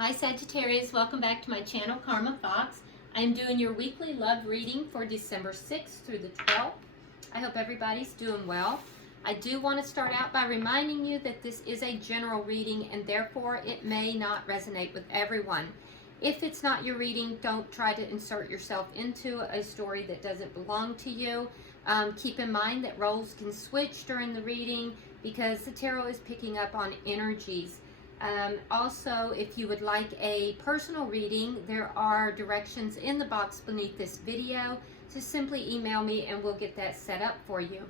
Hi Sagittarius, welcome back to my channel, Karma Fox. I am doing your weekly love reading for December 6th through the 12th. I hope everybody's doing well. I do want to start out by reminding you that this is a general reading and therefore it may not resonate with everyone. If it's not your reading, don't try to insert yourself into a story that doesn't belong to you. Keep in mind that roles can switch during the reading because the tarot is picking up on energies. Also, if you would like a personal reading, there are directions in the box beneath this video. Just simply email me and we'll get that set up for you.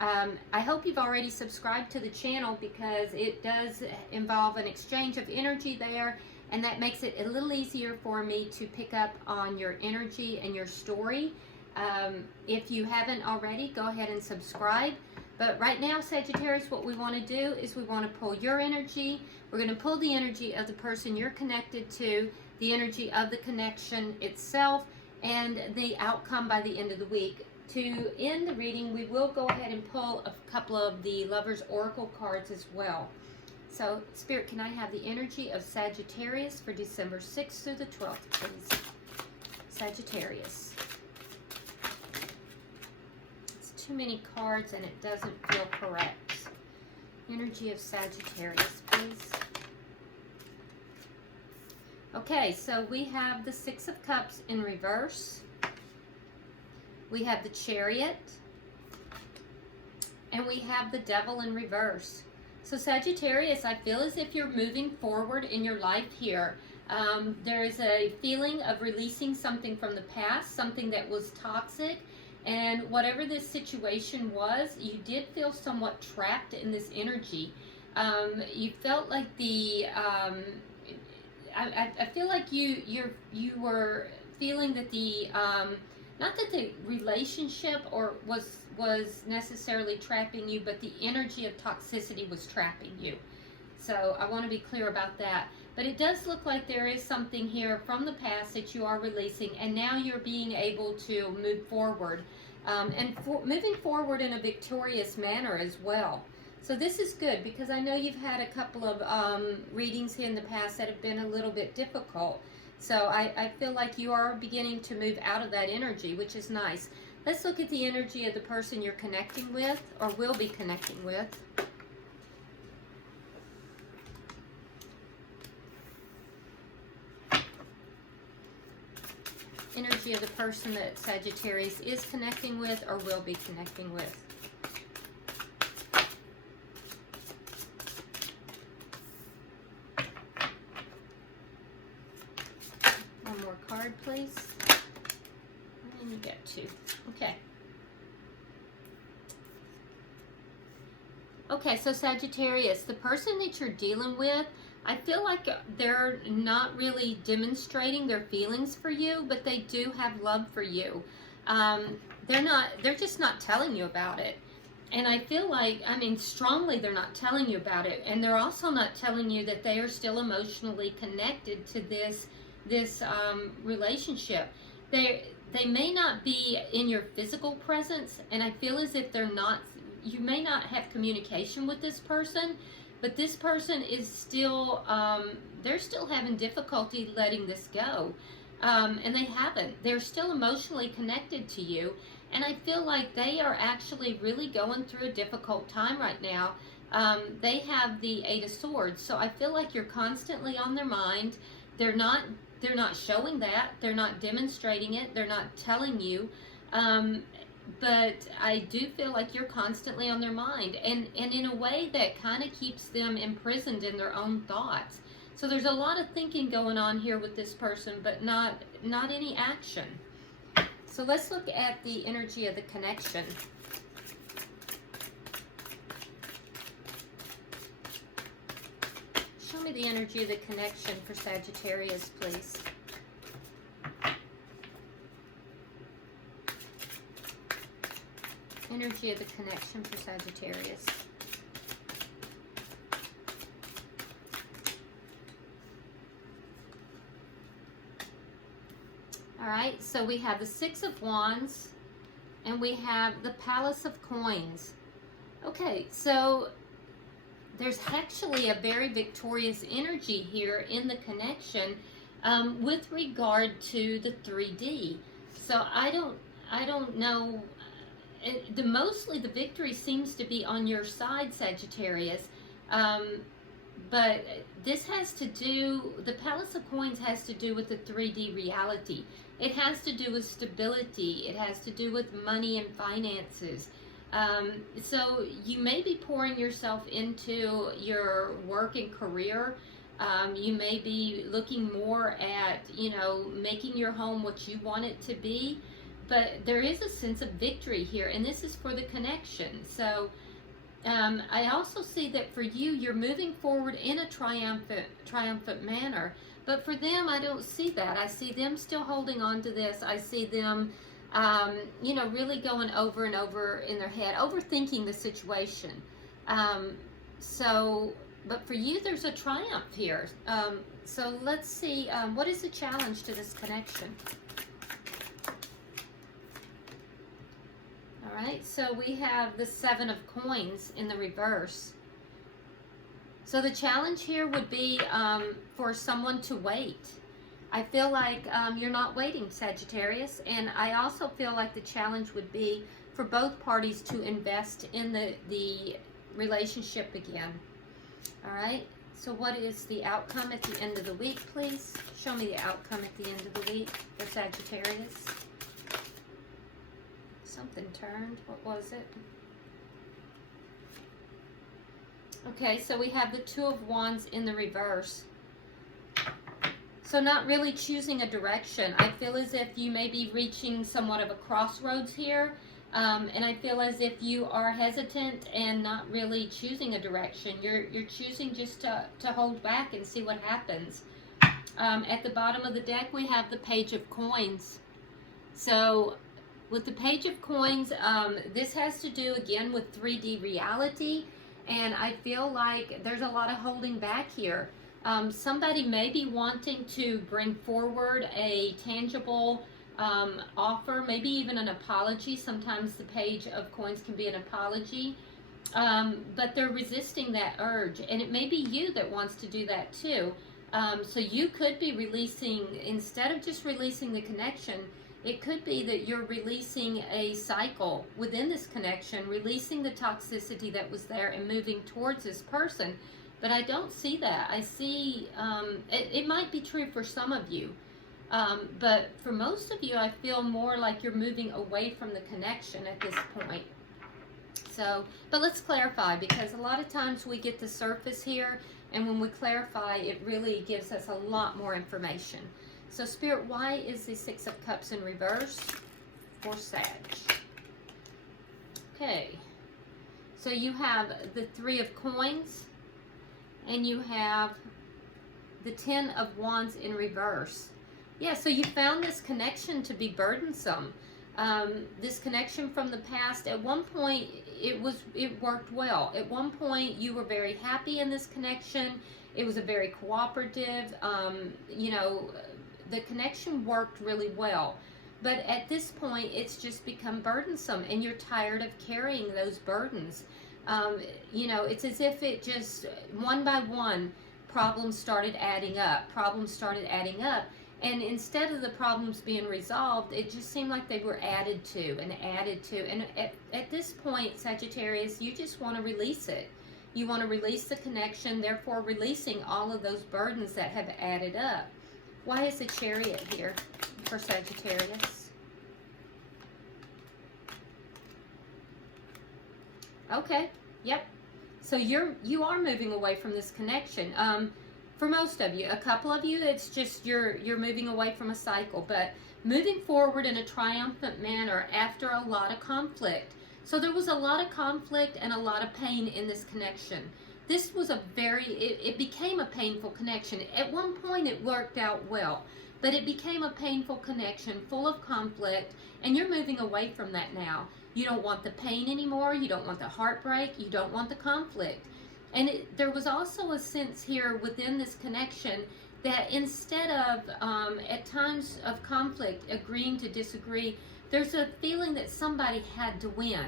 I hope you've already subscribed to the channel because it does involve an exchange of energy there, and that makes it a little easier for me to pick up on your energy and your story. If you haven't already, go ahead and subscribe. But right now, Sagittarius, what we want to do is we want to pull your energy. We're going to pull the energy of the person you're connected to, the energy of the connection itself, and the outcome by the end of the week. To end the reading, we will go ahead and pull a couple of the Lover's Oracle cards as well. So, Spirit, can I have the energy of Sagittarius for December 6th through the 12th, please? Sagittarius. Too many cards and it doesn't feel correct. Energy of Sagittarius, please. Okay, so we have the Six of Cups in reverse. We have the Chariot. And we have the Devil in reverse. So Sagittarius, I feel as if you're moving forward in your life here. There is a feeling of releasing something from the past, something that was toxic. And whatever this situation was, you did feel somewhat trapped in this energy. You felt like the, I feel like you were feeling that the, not that the relationship was necessarily trapping you, but the energy of toxicity was trapping you. So I want to be clear about that. But it does look like there is something here from the past that you are releasing, and now you're being able to move forward. Moving forward in a victorious manner as well. So this is good because I know you've had a couple of readings here in the past that have been a little bit difficult. So I feel like you are beginning to move out of that energy, which is nice. Let's look at the energy of the person you're connecting with or will be connecting with. Energy of the person that Sagittarius is connecting with or will be connecting with. One more card, please. And you get two. Okay. Okay, so Sagittarius, the person that you're dealing with, I feel like they're not really demonstrating their feelings for you, but they do have love for you. They're just not telling you about it. And I feel like, I mean, strongly they're not telling you about it. And they're also not telling you that they are still emotionally connected to this relationship. They may not be in your physical presence, and I feel as if they're not, you may not have communication with this person, but this person is still, they're still having difficulty letting this go. And they haven't. They're still emotionally connected to you. And I feel like they are actually really going through a difficult time right now. They have the Eight of Swords. So I feel like you're constantly on their mind. They're not showing that. They're not demonstrating it. They're not telling you. But I do feel like you're constantly on their mind, and in a way that kind of keeps them imprisoned in their own thoughts. So there's a lot of thinking going on here with this person, but not any action. So let's look at the energy of the connection. Show me the energy of the connection for Sagittarius, please. Energy of the connection for Sagittarius. All right, so we have the Six of Wands and we have the Palace of Coins. Okay, so there's actually a very victorious energy here in the connection with regard to the 3D. So I don't know. Mostly the victory seems to be on your side, Sagittarius. But this has to do, the Palace of Coins has to do with the 3D reality. It has to do with stability. It has to do with money and finances. So you may be pouring yourself into your work and career. You may be looking more at, you know, making your home what you want it to be. But there is a sense of victory here, and this is for the connection. So I also see that for you, you're moving forward in a triumphant manner. But for them, I don't see that. I see them still holding on to this. I see them, you know, really going over and over in their head, overthinking the situation. But for you, there's a triumph here. So let's see, what is the challenge to this connection? All right, so we have the 7 of Coins in the reverse. So the challenge here would be for someone to wait. I feel like you're not waiting, Sagittarius, and I also feel like the challenge would be for both parties to invest in the relationship again. All right, so what is the outcome at the end of the week, please? Show me the outcome at the end of the week for Sagittarius. Something turned. What was it? Okay, so we have the 2 of Wands in the reverse. So not really choosing a direction. I feel as if you may be reaching somewhat of a crossroads here. And I feel as if you are hesitant and not really choosing a direction. You're choosing just to hold back and see what happens. At the bottom of the deck, we have the Page of Coins. So with the Page of Coins, this has to do again with 3D reality. And I feel like there's a lot of holding back here. Somebody may be wanting to bring forward a tangible offer, maybe even an apology. Sometimes the Page of Coins can be an apology, but they're resisting that urge, and it may be you that wants to do that too. So you could be releasing, instead of just releasing the connection, it could be that you're releasing a cycle within this connection, releasing the toxicity that was there and moving towards this person. But I don't see that. I see, it might be true for some of you. But for most of you, I feel more like you're moving away from the connection at this point. So, but let's clarify, because a lot of times we get the surface here, and when we clarify, it really gives us a lot more information. So Spirit, why is the 6 of Cups in reverse for Sag? Okay, so you have the 3 of Coins, and you have the 10 of Wands in reverse. Yeah, so you found this connection to be burdensome. This connection from the past, at one point, it worked well. At one point, you were very happy in this connection. It was a very cooperative, you know, the connection worked really well. But at this point, it's just become burdensome, and you're tired of carrying those burdens. You know, it's as if it just, one by one, problems started adding up. And instead of the problems being resolved, it just seemed like they were added to. And at this point, Sagittarius, you just want to release it. You want to release the connection, therefore releasing all of those burdens that have added up. Why is the Chariot here for Sagittarius? Okay, yep. So you are moving away from this connection. For most of you, a couple of you, it's just you're moving away from a cycle, but moving forward in a triumphant manner after a lot of conflict. So there was a lot of conflict and a lot of pain in this connection. This was it became a painful connection. At one point it worked out well, but it became a painful connection full of conflict, and you're moving away from that now. You don't want the pain anymore. You don't want the heartbreak. You don't want the conflict. And there was also a sense here within this connection that instead of, at times of conflict, agreeing to disagree, there's a feeling that somebody had to win.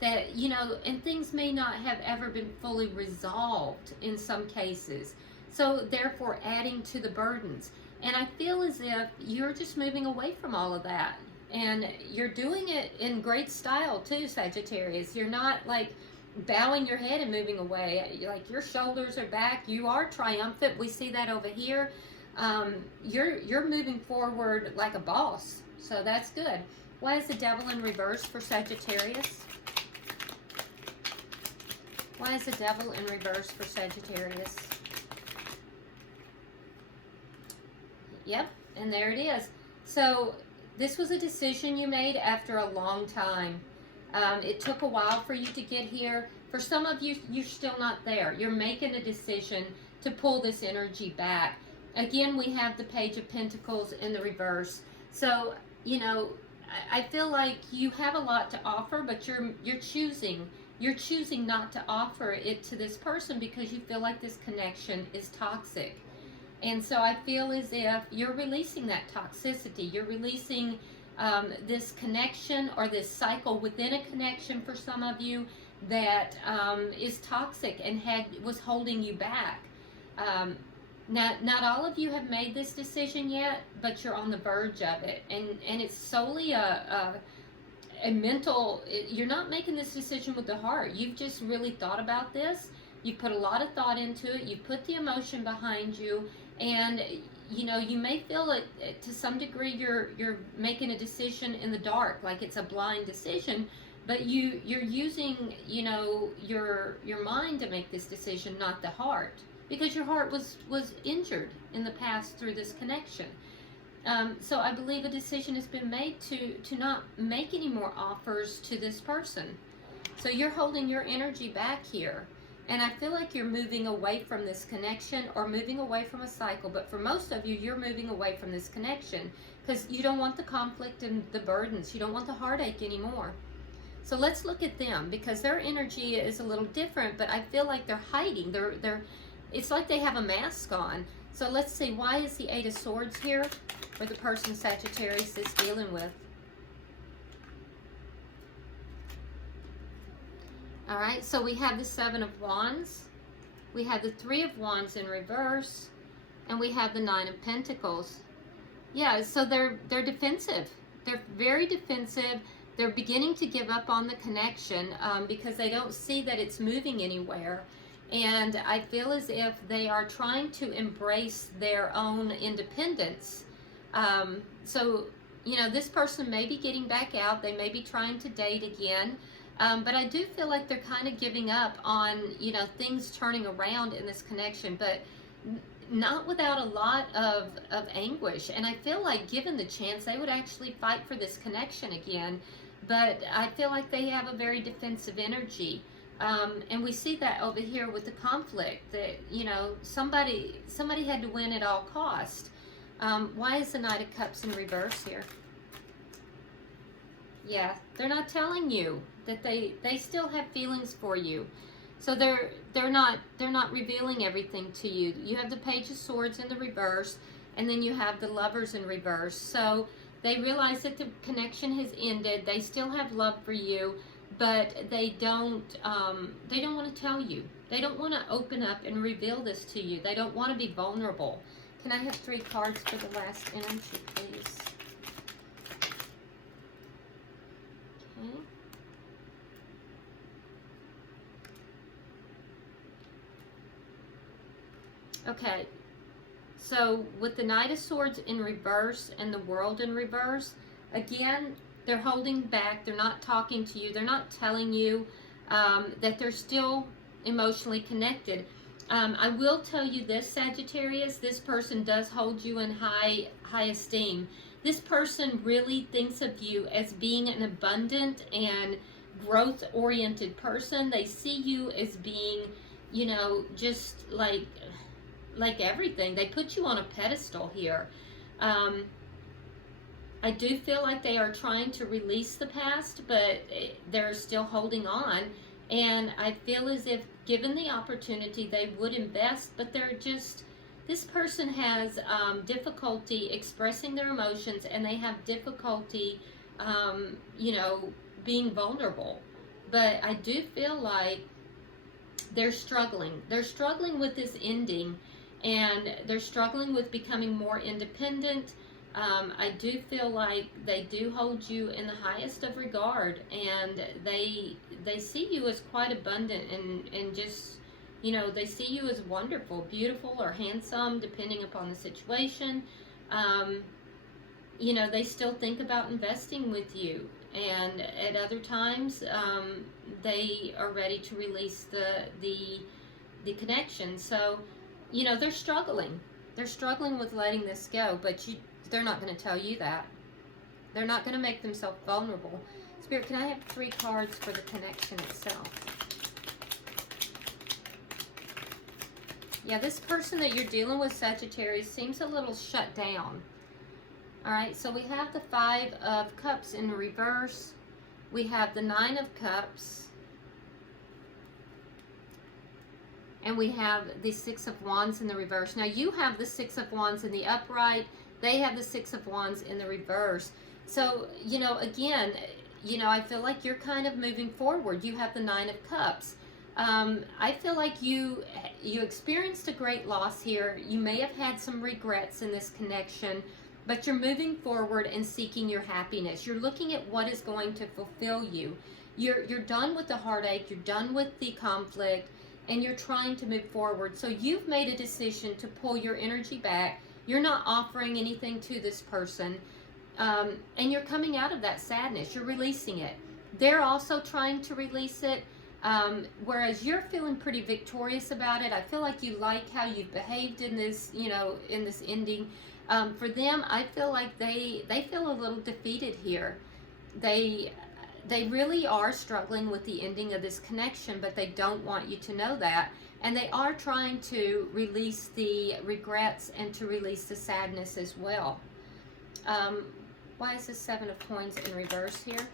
that, you know, and things may not have ever been fully resolved in some cases. So therefore adding to the burdens. And I feel as if you're just moving away from all of that. And you're doing it in great style too, Sagittarius. You're not like bowing your head and moving away. Like your shoulders are back. You are triumphant. We see that over here. You're moving forward like a boss. So that's good. Why is the devil in reverse for Sagittarius? Why is the devil in reverse for Sagittarius? Yep, and there it is. So this was a decision you made after a long time. It took a while for you to get here. For some of you, you're still not there. You're making a decision to pull this energy back. Again, we have the Page of Pentacles in the reverse. So, you know, I feel like you have a lot to offer, but you're choosing not to offer it to this person because you feel like this connection is toxic. And so I feel as if you're releasing that toxicity. You're releasing this connection or this cycle within a connection for some of you that is toxic and was holding you back. Not all of you have made this decision yet, but you're on the verge of it. And it's solely a mental, you're not making this decision with the heart. You've just really thought about this. You put a lot of thought into it. You put the emotion behind you. And, you know, you may feel it to some degree you're making a decision in the dark, like it's a blind decision, but you're using, you know, your mind to make this decision, not the heart, because your heart was injured in the past through this connection. So I believe a decision has been made to not make any more offers to this person. So you're holding your energy back here. And I feel like you're moving away from this connection or moving away from a cycle. But for most of you, you're moving away from this connection because you don't want the conflict and the burdens. You don't want the heartache anymore. So let's look at them because their energy is a little different, but I feel like they're hiding. It's like they have a mask on. So let's see, why is the Eight of Swords here for the person Sagittarius is dealing with? All right, so we have the Seven of Wands, we have the Three of Wands in reverse, and we have the Nine of Pentacles. Yeah, so they're defensive. They're very defensive. They're beginning to give up on the connection because they don't see that it's moving anywhere. And I feel as if they are trying to embrace their own independence. So, you know, this person may be getting back out. They may be trying to date again. But I do feel like they're kind of giving up on, you know, things turning around in this connection, but not without a lot of anguish. And I feel like given the chance, they would actually fight for this connection again. But I feel like they have a very defensive energy. And we see that over here with the conflict that, you know, somebody had to win at all cost. Why is the Knight of Cups in reverse here? Yeah, they're not telling you that they still have feelings for you. So they're not revealing everything to you. You have the Page of Swords in the reverse, and then you have the Lovers in reverse. So they realize that the connection has ended. They still have love for you, but they don't want to tell you. They don't want to open up and reveal this to you. They don't want to be vulnerable. Can I have 3 cards for the last energy, please? Okay, so with the Knight of Swords in reverse and the World in reverse, again, they're holding back. They're not talking to you. They're not telling you that they're still emotionally connected. I will tell you this, Sagittarius, this person does hold you in high esteem. This person really thinks of you as being an abundant and growth-oriented person. They see you as being, you know, just like everything. They put you on a pedestal here. I do feel like they are trying to release the past, but they're still holding on. And I feel as if given the opportunity, they would invest, but they're just, this person has difficulty expressing their emotions, and they have difficulty, you know, being vulnerable. but I do feel like they're struggling. They're struggling with this ending, and they're struggling with becoming more independent. I do feel like they do hold you in the highest of regard, and they see you as quite abundant, and just, you know, they see you as wonderful, beautiful, or handsome, depending upon the situation. You know, they still think about investing with you, and at other times, they are ready to release the connection. So, you know, they're struggling. They're struggling with letting this go, but they're not going to tell you that. They're not going to make themselves vulnerable. Spirit, can I have 3 cards for the connection itself? Yeah, this person that you're dealing with, Sagittarius, seems a little shut down. All right, so we have the 5 of Cups in reverse. We have the 9 of Cups. And we have the 6 of Wands in the reverse. Now, you have the 6 of Wands in the upright. They have the 6 of Wands in the reverse. So, you know, again, you know, I feel like you're kind of moving forward. You have the 9 of Cups. I feel like you experienced a great loss here. You may have had some regrets in this connection, but you're moving forward and seeking your happiness. You're looking at what is going to fulfill you. You're done with the heartache. You're done with the conflict, and you're trying to move forward. So you've made a decision to pull your energy back. You're not offering anything to this person, and you're coming out of that sadness. You're releasing it. They're also trying to release it, whereas you're feeling pretty victorious about it. I feel like you like how you've behaved in this, you know, in this ending. For them, I feel like they feel a little defeated here. They really are struggling with the ending of this connection, but they don't want you to know that. And they are trying to release the regrets and to release the sadness as well. Why is this 7 of Coins in reverse here?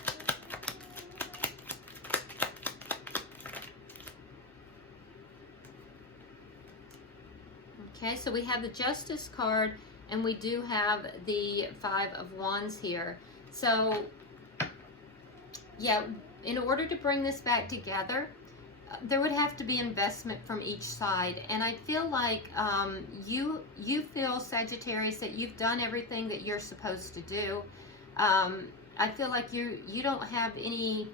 Okay, so we have the Justice card, and we do have the 5 of Wands here. So, yeah, in order to bring this back together, there would have to be investment from each side. And I feel like you feel, Sagittarius, that you've done everything that you're supposed to do. I feel like you don't have any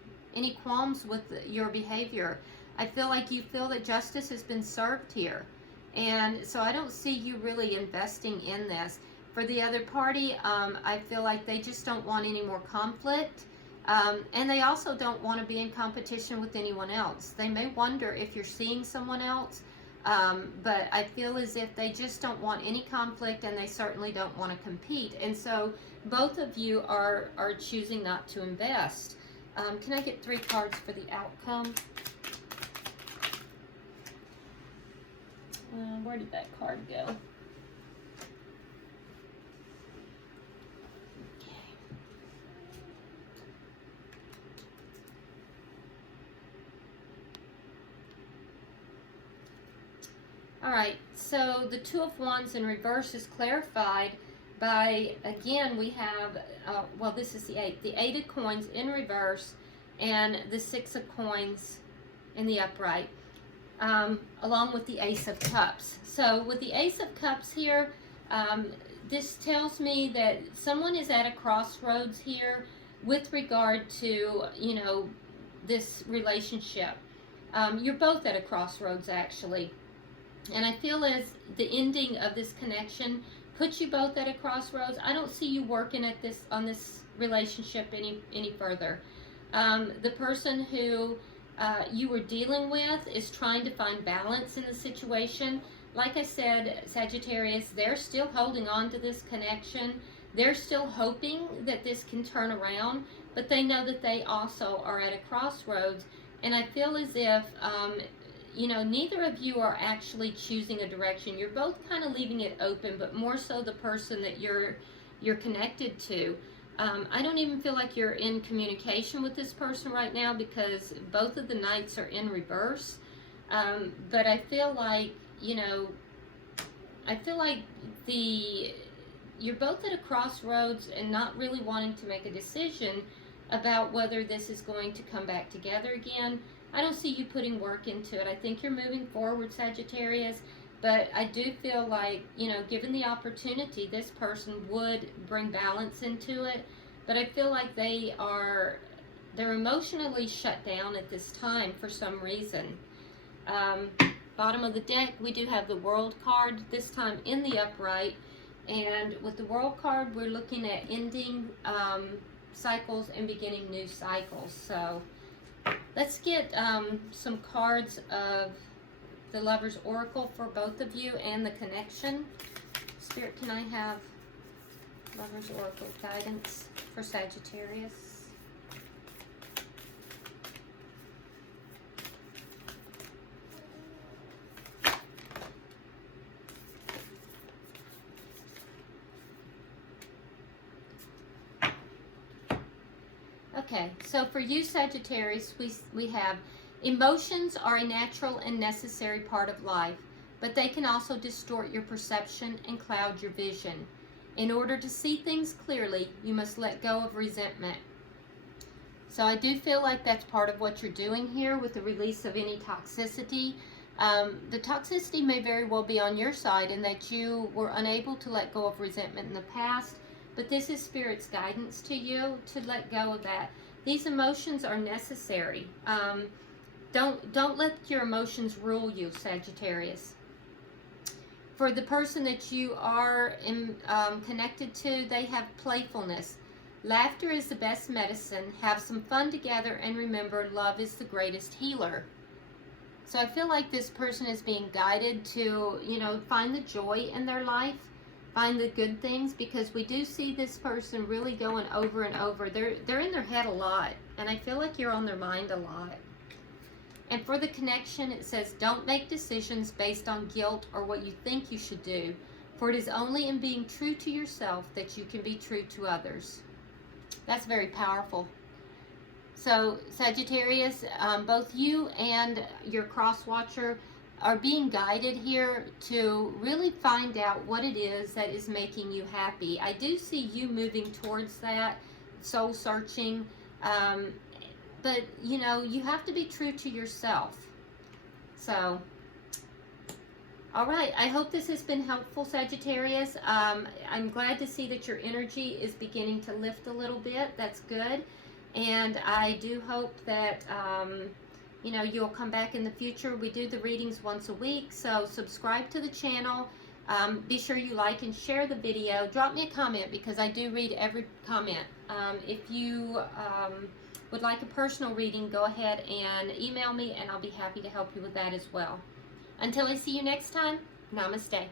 qualms with your behavior. I feel like you feel that justice has been served here. And so I don't see you really investing in this. For the other party, I feel like they just don't want any more conflict. And they also don't want to be in competition with anyone else. They may wonder if you're seeing someone else, but I feel as if they just don't want any conflict, and they certainly don't want to compete. And so both of you are choosing not to invest. Can I get 3 cards for the outcome? Where did that card go? All right, so the 2 of Wands in reverse is clarified by, again, we have, well, this is the 8. The 8 of Coins in reverse and the 6 of Coins in the upright, along with the Ace of Cups. So with the Ace of Cups here, this tells me that someone is at a crossroads here with regard to, you know, this relationship. You're both at a crossroads, actually. And I feel as the ending of this connection puts you both at a crossroads. I don't see you working at this on this relationship any further. The person who you were dealing with is trying to find balance in the situation. Like I said, Sagittarius, they're still holding on to this connection. They're still hoping that this can turn around, but they know that they also are at a crossroads. And I feel as if you know, neither of you are actually choosing a direction. You're both kind of leaving it open, but more so the person that you're connected to. I don't even feel like you're in communication with this person right now, because both of the Knights are in reverse. But I feel like, you know, I feel like you're both at a crossroads and not really wanting to make a decision. about whether this is going to come back together again. I don't see you putting work into it. I think you're moving forward, Sagittarius, but I do feel like, you know, given the opportunity, this person would bring balance into it. But I feel like they're emotionally shut down at this time for some reason. Bottom of the deck, we do have the World card, this time in the upright. And with the World card, we're looking at ending cycles and beginning new cycles. So let's get some cards of the Lover's Oracle for both of you and the connection. Spirit, can I have Lover's Oracle guidance for Sagittarius? Okay, so for you, Sagittarius, we have emotions are a natural and necessary part of life, but they can also distort your perception and cloud your vision. In order to see things clearly, you must let go of resentment. So I do feel like that's part of what you're doing here with the release of any toxicity. The toxicity may very well be on your side in that you were unable to let go of resentment in the past, but this is Spirit's guidance to you to let go of that. These emotions are necessary. Don't let your emotions rule you, Sagittarius. For the person that you are connected to, they have playfulness. Laughter is the best medicine. Have some fun together, and remember, love is the greatest healer. So I feel like this person is being guided to, you know, find the joy in their life. Find the good things, because we do see this person really going over and over. They're in their head a lot, and I feel like you're on their mind a lot. And for the connection, it says, don't make decisions based on guilt or what you think you should do, for it is only in being true to yourself that you can be true to others. That's very powerful. So Sagittarius, both you and your cross watcher are being guided here to really find out what it is that is making you happy. I do see you moving towards that, soul searching, but you know, you have to be true to yourself. So, all right, I hope this has been helpful, Sagittarius. I'm glad to see that your energy is beginning to lift a little bit. That's good. And I do hope that you know, you'll come back in the future. We do the readings once a week, so subscribe to the channel. Be sure you like and share the video. Drop me a comment, because I do read every comment. If you would like a personal reading, go ahead and email me, and I'll be happy to help you with that as well. Until I see you next time, namaste.